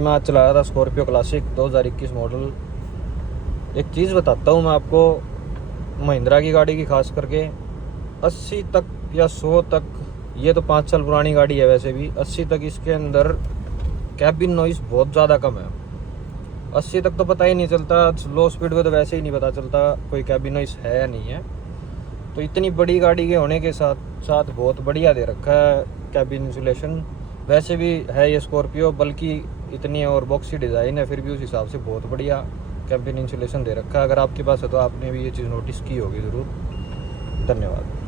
मैं आज चला रहा था स्कॉर्पियो क्लासिक 2021 मॉडल। एक चीज़ बताता हूँ मैं आपको, महिंद्रा की गाड़ी की खास करके 80 तक या 100 तक, ये तो 5 साल पुरानी गाड़ी है वैसे भी, 80 तक इसके अंदर कैबिन नॉइस बहुत ज़्यादा कम है। 80 तक तो पता ही नहीं चलता, लो स्पीड पे तो वैसे ही नहीं पता चलता कोई कैबिन नॉइस है या नहीं है। तो इतनी बड़ी गाड़ी के होने के साथ साथ बहुत बढ़िया दे रखा है कैबिन इंसुलेशन। वैसे भी है ये स्कॉर्पियो, बल्कि इतनी और बॉक्सी डिज़ाइन है, फिर भी उस हिसाब से बहुत बढ़िया कैबिन इंसुलेशन दे रखा है। अगर आपके पास है तो आपने भी ये चीज़ नोटिस की होगी ज़रूर। धन्यवाद।